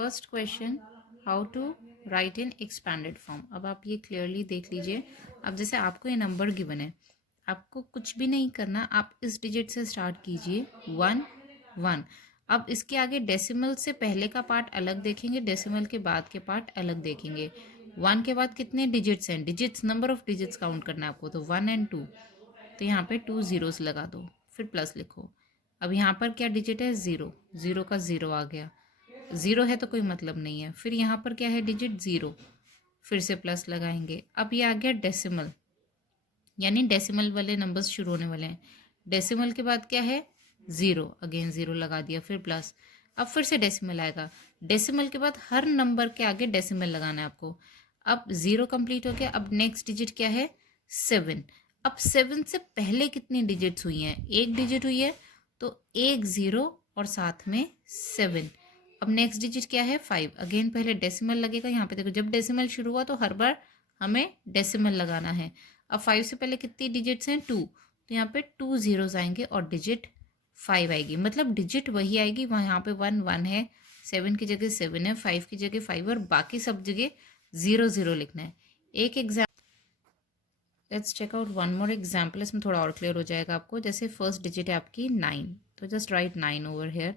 First question, how to write in expanded form. अब आप ये क्लियरली देख लीजिए। अब जैसे आपको ये नंबर गिवन है, आपको कुछ भी नहीं करना, आप इस डिजिट से स्टार्ट कीजिए 1 1। अब इसके आगे डेसिमल से पहले का पार्ट अलग देखेंगे, डेसिमल के बाद के पार्ट अलग देखेंगे। 1 के बाद कितने डिजिट्स हैं, digits number of digits count करना है आपको, तो 1 एंड 2, तो यहाँ पे 2 जीरोस लगा दो, फिर प्लस लिखो। अब यहाँ पर क्या डिजिट है, 0, 0 का 0 आ गया, 0 है तो कोई मतलब नहीं है। फिर यहाँ पर क्या है डिजिट 0, फिर से प्लस लगाएंगे। अब ये आ गया डेसिमल, यानी डेसिमल वाले नंबर्स शुरू होने वाले हैं। डेसिमल के बाद क्या है 0, अगेन 0 लगा दिया, फिर प्लस। अब फिर से डेसिमल आएगा, डेसिमल के बाद हर नंबर के आगे डेसिमल लगाना है आपको। अब 0 कंप्लीट हो गया। अब नेक्स्ट डिजिट क्या है 7। अब 7 से पहले कितनी डिजिट्स हुई हैं, एक डिजिट हुई है, तो एक 0 और साथ में 7। अब नेक्स्ट डिजिट क्या है 5, अगेन पहले डेसिमल लगेगा। यहाँ पे देखो जब डेसिमल शुरू हुआ तो हर बार हमें डेसिमल लगाना है। अब 5 से पहले कितनी डिजिट्स हैं 2, तो यहाँ पे 2 जीरोस आएंगे और डिजिट 5 आएगी, मतलब डिजिट वही आएगी। वहाँ यहाँ पे 1 1 है, 7 की जगह 7 है, 5 की जगह 5, और बाकी सब जगह 0 0 लिखना है। एक example, let's check out one more example, इसमें थोड़ा और क्लियर हो जाएगा आपको। जैसे फर्स्ट डिजिट है आपकी 9, तो जस्ट राइट 9 ओवर हेयर।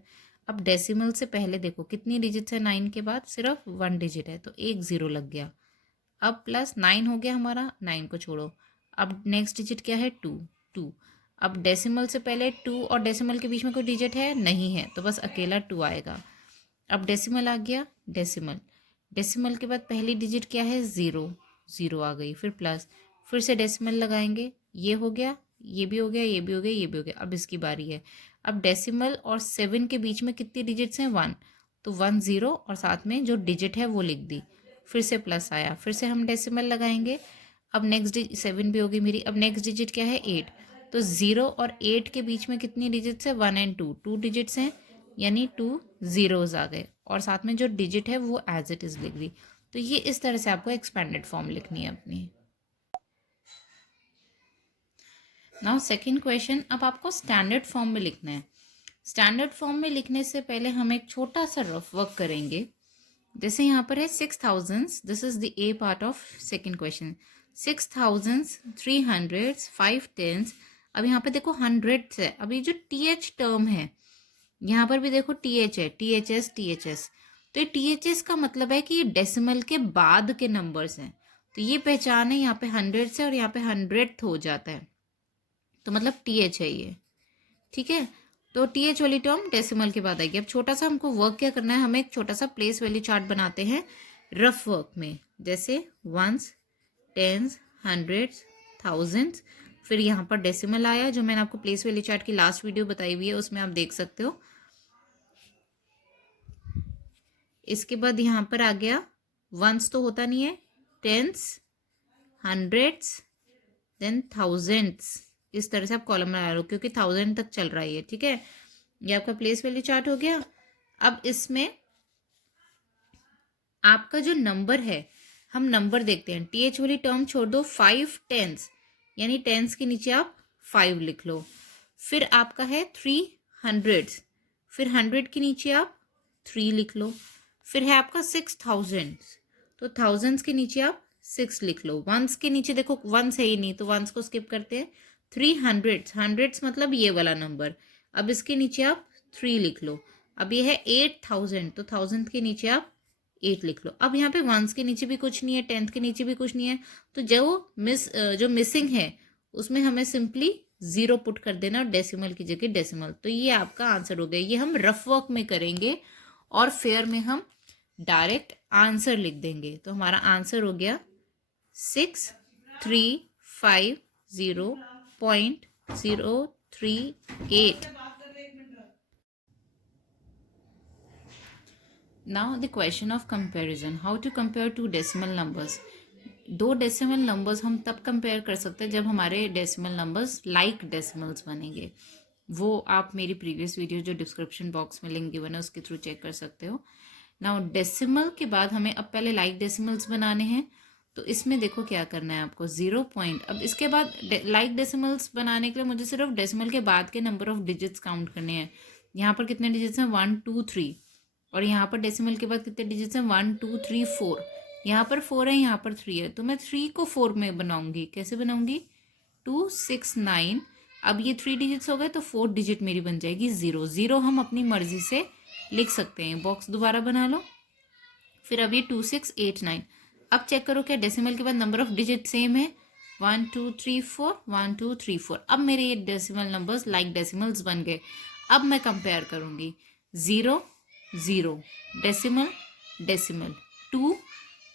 अब डेसिमल से पहले देखो कितनी डिजिट्स है, 9 के बाद सिर्फ 1 डिजिट है, तो एक 0 लग गया। अब प्लस 9 हो गया हमारा, 9 को छोड़ो। अब नेक्स्ट डिजिट क्या है 2 2। अब डेसिमल से पहले 2 और डेसिमल के बीच में कोई डिजिट है नहीं है, तो बस अकेला 2 आएगा। अब डेसिमल आ गया, डेसिमल, डेसिमल के बाद पहली डिजिट क्या है 0, 0 आ गई, फिर प्लस, फिर से डेसिमल लगाएंगे। ये हो गया, ये भी हो गया, ये भी हो गया, ये भी हो गया। अब इसकी बारी है। अब डेसिमल और 7 के बीच में कितनी डिजिट्स हैं 1, तो 1 0 और साथ में जो डिजिट है वो लिख दी, फिर से प्लस आया, फिर से हम डेसिमल लगाएंगे। अब नेक्स्ट 7 भी होगी मेरी। अब नेक्स्ट डिजिट क्या है 8, तो 0 और 8 के बीच में कितनी डिजिट्स है 1 एंड 2, 2 डिजिट्स हैं, यानी 2 जीरोज आ गए, और साथ में जो डिजिट है वो एज इट इज़ लिख दी। तो ये इस तरह से आपको एक्सपेंडेड फॉर्म लिखनी है अपनी। नाउ सेकंड क्वेश्चन, अब आपको स्टैंडर्ड फॉर्म में लिखना है। स्टैंडर्ड फॉर्म में लिखने से पहले हम एक छोटा सा रफ वर्क करेंगे। जैसे यहाँ पर है 6000, this is the A part of second question. 6000, 300, 5 tens. अब यहाँ पे देखो हंड्रेड्स है। अब ये जो टी एच टर्म है, यहाँ पर भी देखो टी एच है, T H S, T H S. तो ये टी एच एस का मतलब है कि ये डेसिमल के बाद के नंबर्स हैं। तो ये पहचान है, यहाँ पे हंड्रेड से और यहाँ पे हंड्रेड हो जाता है, तो मतलब टी एच है ये, ठीक है। तो टी एच वाली टर्म डेसिमल के बाद आएगी। अब छोटा सा हमको वर्क क्या करना है, हमें एक छोटा सा प्लेस वैल्यू चार्ट बनाते हैं रफ वर्क में। जैसे वंस, टेंस, हंड्रेड्स, थाउजेंड्स, फिर यहाँ पर डेसिमल आया, जो मैंने आपको प्लेस वैल्यू चार्ट की लास्ट वीडियो बताई हुई है उसमें आप देख सकते हो। इसके बाद यहाँ पर आ गया वंस, तो होता नहीं है, टेंस, हंड्रेड्स, देन थाउजेंड्स। इस तरह से आप कॉलम बना लो, क्योंकि 1000 तक चल रहा है ये, ठीक है। ये आपका प्लेस वैल्यू चार्ट हो गया। अब इसमें आपका जो नंबर है, हम नंबर देखते हैं। टी एच वाली टर्म छोड़ दो, 5 टेंस, यानी टेंस के नीचे आप 5 लिख लो। फिर आपका है 300, फिर 100 के नीचे आप 3 लिख लो। फिर है आपका 6000, तो थाउजेंड्स के नीचे आप 6 लिख लो। वंस के नीचे देखो वंस है ही नहीं, तो वंस को स्किप करते हैं। 300, हंड्रेड्स मतलब ये वाला नंबर, अब इसके नीचे आप 3 लिख लो। अब ये है 8000, तो थाउजेंड के नीचे आप 8 लिख लो। अब यहाँ पे वंस के नीचे भी कुछ नहीं है, टेंथ के नीचे भी कुछ नहीं है, तो जो मिसिंग है उसमें हमें सिंपली 0 पुट कर देना और डेसिमल की जगह डेसिमल। तो ये आपका आंसर हो गया। ये हम रफ वर्क में करेंगे और फेयर में हम डायरेक्ट आंसर लिख देंगे। तो हमारा आंसर हो गया 6350.038। Now the question of comparison, how to compare two decimal numbers। दो डेसिमल नंबर्स हम तब कंपेयर कर सकते हैं जब हमारे डेसिमल नंबर्स लाइक डेसिमल्स बनेंगे। वो आप मेरी प्रीवियस वीडियो जो डिस्क्रिप्शन बॉक्स में लिंक गिवन है उसके थ्रू चेक कर सकते हो। नाउ डेसिमल के बाद हमें अब पहले लाइक डेसिमल्स बनाने हैं, तो इसमें देखो क्या करना है आपको 0 पॉइंट। अब इसके बाद लाइक डेसिमल्स बनाने के लिए मुझे सिर्फ डेसिमल के बाद के नंबर ऑफ डिजिट्स काउंट करने हैं। यहाँ पर कितने डिजिट्स हैं 1 2 3, और यहाँ पर डेसिमल के बाद कितने डिजिट्स हैं, 1 2 3 4, यहाँ पर 4 है, यहाँ पर 3 है, तो मैं 3 को 4 में बनाऊंगी। कैसे बनाऊंगी, 2 6 9, अब ये 3 डिजिट्स हो गए तो 4 डिजिट मेरी बन जाएगी 0। 0 हम अपनी मर्जी से लिख सकते हैं। बॉक्स दोबारा बना लो। फिर अब ये 2 6 8 9, अब चेक करो क्या डेसिमल के बाद नंबर ऑफ डिजिट सेम है, 1 2 3 4 1 2 3 4। अब मेरे ये डेसिमल नंबर्स लाइक डेसिमल्स बन गए। अब मैं कंपेयर करूंगी, 0 0, डेसिमल डेसिमल, 2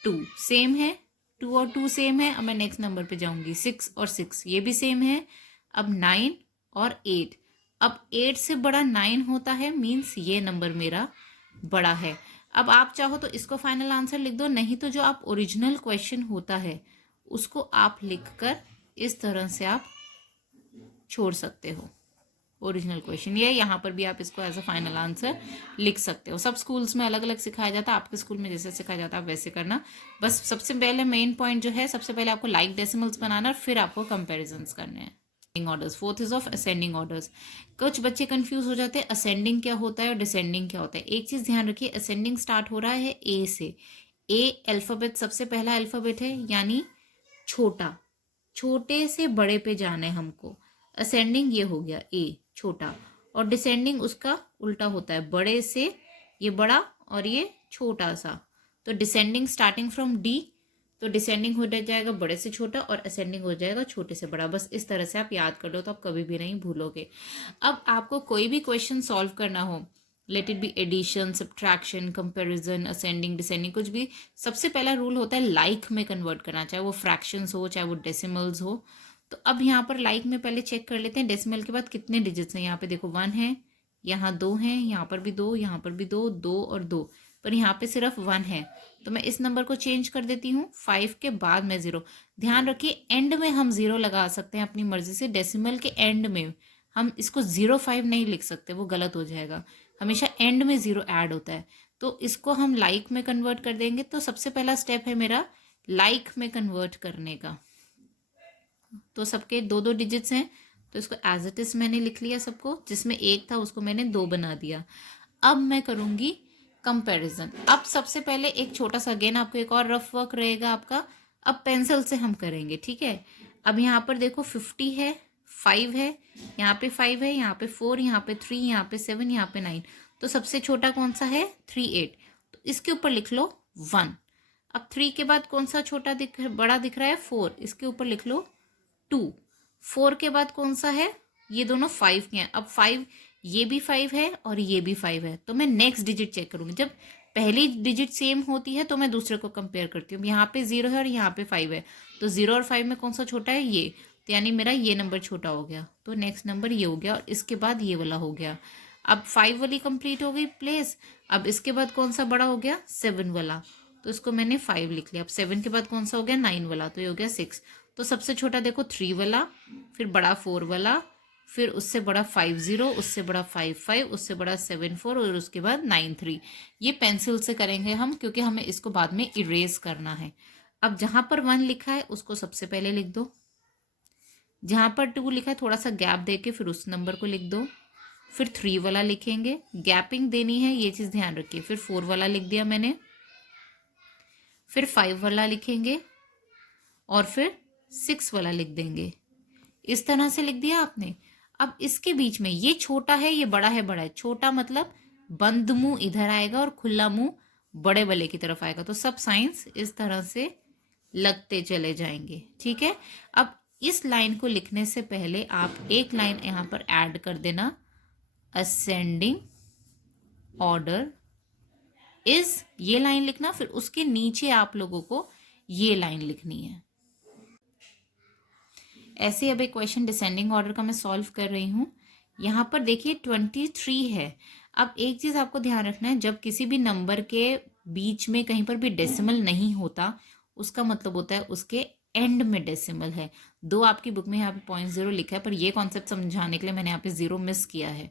2 सेम है, 2 और 2 सेम है। अब मैं नेक्स्ट नंबर पे जाऊंगी, 6 और 6 ये भी सेम है। अब 9 और 8, अब 8 से बड़ा 9 होता है, मीन्स ये नंबर मेरा बड़ा है। अब आप चाहो तो इसको फाइनल आंसर लिख दो, नहीं तो जो आप ओरिजिनल क्वेश्चन होता है उसको आप लिखकर इस तरह से आप छोड़ सकते हो। ओरिजिनल क्वेश्चन ये, यहाँ पर भी आप इसको एज अ फाइनल आंसर लिख सकते हो। सब स्कूल्स में अलग अलग सिखाया जाता है, आपके स्कूल में जैसे सिखाया जाता है आप वैसे करना। बस सबसे पहले मेन पॉइंट जो है, सबसे पहले आपको लाइक डेसिमल्स बनाना और फिर आपको कंपेरिजन्स करने हैं। Orders, fourth is of ascending orders. कुछ बच्चे कंफ्यूज हो जाते हैं असेंडिंग क्या होता है और डिसेंडिंग क्या होता है। एक चीज ध्यान रखिए, असेंडिंग स्टार्ट हो रहा है ए से। ए अल्फाबेट सबसे पहला अल्फाबेट है, यानी छोटा, छोटे से बड़े पे जाना है हमको। असेंडिंग ये हो गया ए छोटा, और डिसेंडिंग उसका उल्टा होता है, बड़े से ये बड़ा और ये छोटा सा। तो डिसेंडिंग स्टार्टिंग फ्रॉम डी, तो डिसेंडिंग हो जाएगा बड़े से छोटा और असेंडिंग हो जाएगा छोटे से बड़ा। बस इस तरह से आप याद कर लो तो आप कभी भी नहीं भूलोगे। अब आपको कोई भी क्वेश्चन सॉल्व करना हो, let it be addition, subtraction, comparison, ascending, descending, कुछ भी, सबसे पहला रूल होता है लाइक में कन्वर्ट करना, चाहे वो फ्रैक्शंस हो चाहे वो डेसिमल्स हो। तो अब यहाँ पर लाइक में पहले चेक कर लेते हैं डेसिमल के बाद कितने डिजिट्स हैं। यहाँ पे देखो 1 है, यहाँ 2 हैं, यहाँ पर भी 2, यहाँ पर भी 2, 2 और 2, पर यहाँ पे सिर्फ 1 है। तो मैं इस नंबर को चेंज कर देती हूँ, 5 के बाद मैं 0। ध्यान रखिए एंड में हम 0 लगा सकते हैं अपनी मर्जी से, डेसिमल के एंड में हम इसको 0.5 नहीं लिख सकते, वो गलत हो जाएगा। हमेशा एंड में 0 ऐड होता है। तो इसको हम लाइक में कन्वर्ट कर देंगे। तो सबसे पहला स्टेप है मेरा लाइक में कन्वर्ट करने का। तो सबके 2 डिजिट्स हैं, तो इसको एज इट इज मैंने लिख लिया सबको, जिसमें 1 था उसको मैंने 2 बना दिया। अब मैं करूंगी कंपैरिजन। अब सबसे पहले एक छोटा सा, अगेन आपको एक और रफ वर्क रहेगा आपका। अब पेंसिल से हम करेंगे, ठीक है। अब यहाँ पर देखो 50 है, 5 है, यहाँ पे 5 है, यहाँ पे 4, यहाँ पे 3, यहाँ पे 7, यहाँ पे 9। तो सबसे छोटा कौन सा है, 3 8, तो इसके ऊपर लिख लो 1। अब 3 के बाद कौन सा छोटा बड़ा दिख रहा है, 4, इसके ऊपर लिख लो 2। 4 के बाद कौन सा है, ये दोनों 5 के हैं। अब 5, ये भी 5 है और ये भी 5 है। तो मैं नेक्स्ट डिजिट चेक करूंगी। जब पहली डिजिट सेम होती है तो मैं दूसरे को कंपेयर करती हूँ। यहाँ पे 0 है और यहाँ पे 5 है, तो 0 और 5 में कौन सा छोटा है, ये। तो यानी मेरा ये नंबर छोटा हो गया, तो नेक्स्ट नंबर ये हो गया और इसके बाद ये वाला हो गया। अब 5 वाली कंप्लीट हो गई प्लेस। अब इसके बाद कौन सा बड़ा हो गया, 7 वाला, तो इसको मैंने 5 लिख लिया। अब 7 के बाद कौन सा हो गया, 9 वाला, तो ये हो गया 6। तो सबसे छोटा देखो 3 वाला, फिर बड़ा 4 वाला, फिर उससे बड़ा 5 0, उससे बड़ा 5 5, उससे बड़ा 7 4 और उसके बाद 9 3। ये पेंसिल से करेंगे हम, क्योंकि हमें इसको बाद में इरेज करना है। अब जहां पर 1 लिखा है उसको सबसे पहले लिख दो, जहां पर 2 लिखा है थोड़ा सा गैप देके फिर उस नंबर को लिख दो, फिर 3 वाला लिखेंगे, गैपिंग देनी है, ये चीज ध्यान रखिए। फिर 4 वाला लिख दिया मैंने, फिर 5 वाला लिखेंगे और फिर 6 वाला लिख देंगे। इस तरह से लिख दिया आपने। अब इसके बीच में ये छोटा है, ये बड़ा है, बड़ा है, छोटा मतलब बंद मुंह इधर आएगा और खुला मुंह बड़े वाले की तरफ आएगा। तो सब साइंस इस तरह से लगते चले जाएंगे, ठीक है। अब इस लाइन को लिखने से पहले आप एक लाइन यहां पर ऐड कर देना, असेंडिंग ऑर्डर इज, ये लाइन लिखना, फिर उसके नीचे आप लोगों को ये लाइन लिखनी है। ऐसे अब एक क्वेश्चन डिसेंडिंग ऑर्डर का मैं सॉल्व कर रही हूँ। यहाँ पर देखिए 23 है। अब एक चीज़ आपको ध्यान रखना है, जब किसी भी नंबर के बीच में कहीं पर भी डेसिमल नहीं होता, उसका मतलब होता है उसके एंड में डेसिमल है। दो आपकी बुक में यहाँ पे 0.0 लिखा है, पर ये कॉन्सेप्ट समझाने के लिए मैंने यहाँ पे 0 मिस किया है।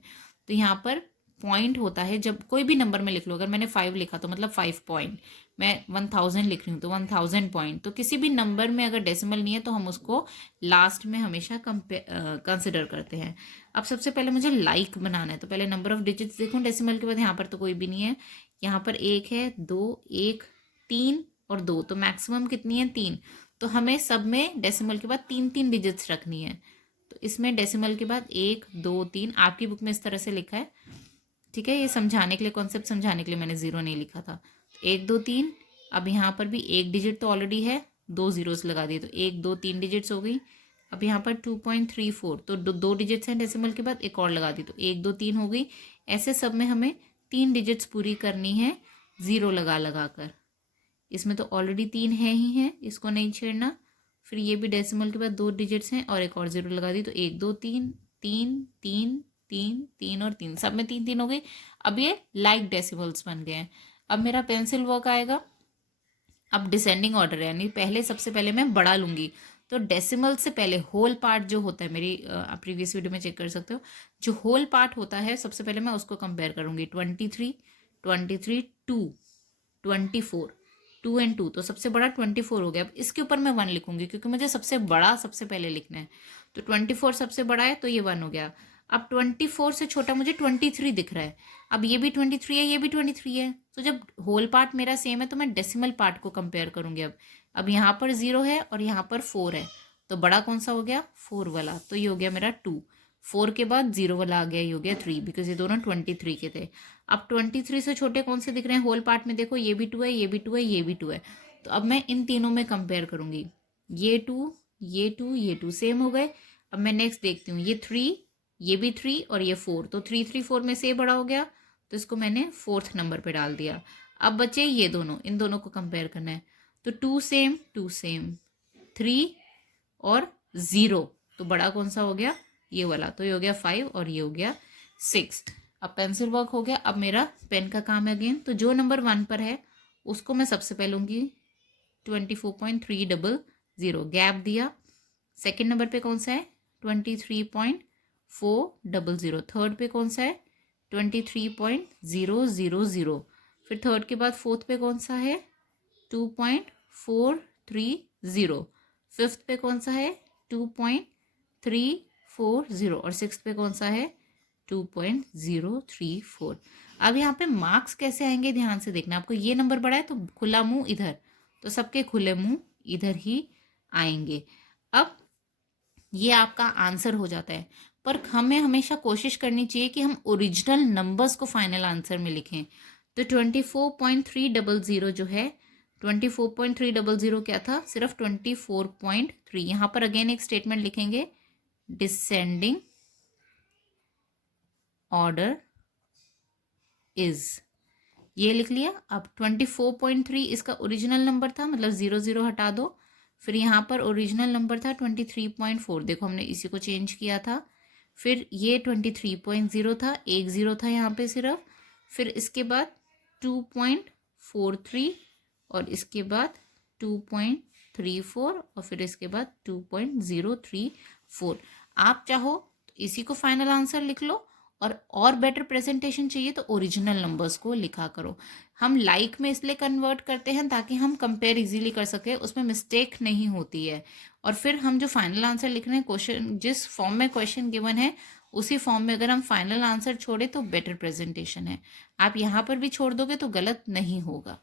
तो यहाँ पर पॉइंट होता है, जब कोई भी नंबर में लिख लो, अगर मैंने 5 लिखा तो मतलब 5 पॉइंट, मैं 1000 लिख रही हूँ तो 1000 पॉइंट। तो किसी भी नंबर में अगर डेसिमल नहीं है तो हम उसको लास्ट में हमेशा कंसिडर करते हैं। अब सबसे पहले मुझे लाइक बनाना है, तो पहले नंबर ऑफ डिजिट्स देखूँ डेसिमल के बाद, यहाँ पर तो कोई भी नहीं है, यहाँ पर 1 है, 2, 1, 3 और 2, तो मैक्सिमम कितनी है 3। तो हमें सब में डेसिमल के बाद 3 डिजिट्स रखनी है। तो इसमें डेसिमल के बाद 1, 2, 3, आपकी बुक में इस तरह से लिखा है, ठीक है। ये समझाने के लिए, कॉन्सेप्ट समझाने के लिए मैंने 0 नहीं लिखा था। 1, 2, 3। अब यहाँ पर भी 1 डिजिट तो ऑलरेडी है, 2 जीरोस लगा दिए, तो 1, 2, 3 डिजिट्स हो गई। अब यहाँ पर 2.34, तो 2 डिजिट्स हैं डेसिमल के बाद, एक और लगा दी, तो 1, 2, 3 हो गई। ऐसे सब में हमें 3 डिजिट्स पूरी करनी है 0 लगा लगा कर। इसमें तो ऑलरेडी 3 है ही है, इसको नहीं छेड़ना। फिर ये भी डेसिमल के बाद 2 डिजिट्स हैं और एक और 0 लगा दी, तो 1, 2, 3, 3, 3, 3, 3 और 3, सब में 3 हो गई। अब ये लाइक डेसिमल्स बन गए हैं। अब मेरा पेंसिल वर्क आएगा। अब डिसेंडिंग ऑर्डर है, यानी पहले सबसे पहले मैं बड़ा लूंगी। तो डेसिमल से पहले होल पार्ट जो होता है, मेरी आप प्रीवियस वीडियो में चेक कर सकते हो, जो होल पार्ट होता है सबसे पहले मैं उसको कंपेयर करूंगी। 23, 23, 2, 24, 2 एंड 2, तो सबसे बड़ा 24 हो गया। अब इसके ऊपर मैं 1 लिखूंगी क्योंकि मुझे सबसे बड़ा सबसे पहले लिखना है। तो 24 सबसे बड़ा है, तो ये 1 हो गया। अब 24 से छोटा मुझे 23 दिख रहा है। अब ये भी 23 है, ये भी 23 है। तो जब होल पार्ट मेरा सेम है तो मैं डेसिमल पार्ट को कंपेयर करूंगी। अब यहाँ पर 0 है और यहाँ पर 4 है, तो बड़ा कौन सा हो गया 4 वाला, तो ये हो गया मेरा 2। 4 के बाद 0 वाला आ गया, ये हो गया 3, बिकॉज ये दोनों 23 के थे। अब 23 से छोटे कौन से दिख रहे हैं होल पार्ट में, देखो ये भी 2 है, ये भी 2 है, ये भी 2 है। तो अब मैं इन तीनों में कंपेयर करूंगी। ये 2, ये 2, ये 2 सेम हो गए। अब मैं नेक्स्ट देखती हूँ, ये 3, ये भी 3 और ये 4, तो 3, 3, 4 में से बड़ा हो गया, तो इसको मैंने 4th नंबर पे डाल दिया। अब बचे ये दोनों, इन दोनों को कंपेयर करना है। तो 2 सेम, 2 सेम, 3 और 0, तो बड़ा कौन सा हो गया ये वाला, तो ये हो गया 5 और ये हो गया 6। अब पेंसिल वर्क हो गया। अब मेरा पेन का काम है अगेन। तो जो नंबर 1 पर है उसको मैं सबसे पहले लूँगी 24.300, गैप दिया। सेकेंड नंबर पे कौन सा है 23.400। थर्ड पे कौन सा है 23.000। फिर थर्ड के बाद फोर्थ पे कौन सा है 2.430। फिफ्थ पे कौन सा है 2.340 और सिक्स्थ पे कौन सा है 2.034। अब यहाँ पे मार्क्स कैसे आएंगे ध्यान से देखना। आपको ये नंबर बड़ा है तो खुला मुंह इधर, तो सबके खुले मुंह इधर ही आएंगे। अब ये आपका आंसर हो जाता है, पर हमें हमेशा कोशिश करनी चाहिए कि हम ओरिजिनल नंबर्स को फाइनल आंसर में लिखें। तो 24.300 जो है, 24.300 क्या था, सिर्फ 24.3। यहाँ पर अगेन एक स्टेटमेंट लिखेंगे, डिसेंडिंग ऑर्डर इज, ये लिख लिया। अब 24.3 इसका ओरिजिनल नंबर था, मतलब 00 हटा दो। फिर यहाँ पर ओरिजिनल नंबर था 23.4, देखो हमने इसी को चेंज किया था। फिर ये 23.0 था, एक 0 था यहाँ पे सिर्फ। फिर इसके बाद 2.43 और इसके बाद 2.34 और फिर इसके बाद 2.034। आप चाहो तो इसी को फाइनल आंसर लिख लो, और बेटर प्रेजेंटेशन चाहिए तो ओरिजिनल नंबर्स को लिखा करो। हम लाइक में इसलिए कन्वर्ट करते हैं ताकि हम कंपेयर इजीली कर सके, उसमें मिस्टेक नहीं होती है। और फिर हम जो फाइनल आंसर लिख रहे हैं, क्वेश्चन जिस फॉर्म में क्वेश्चन गिवन है उसी फॉर्म में अगर हम फाइनल आंसर छोड़े तो बेटर प्रेजेंटेशन है। आप यहाँ पर भी छोड़ दोगे तो गलत नहीं होगा।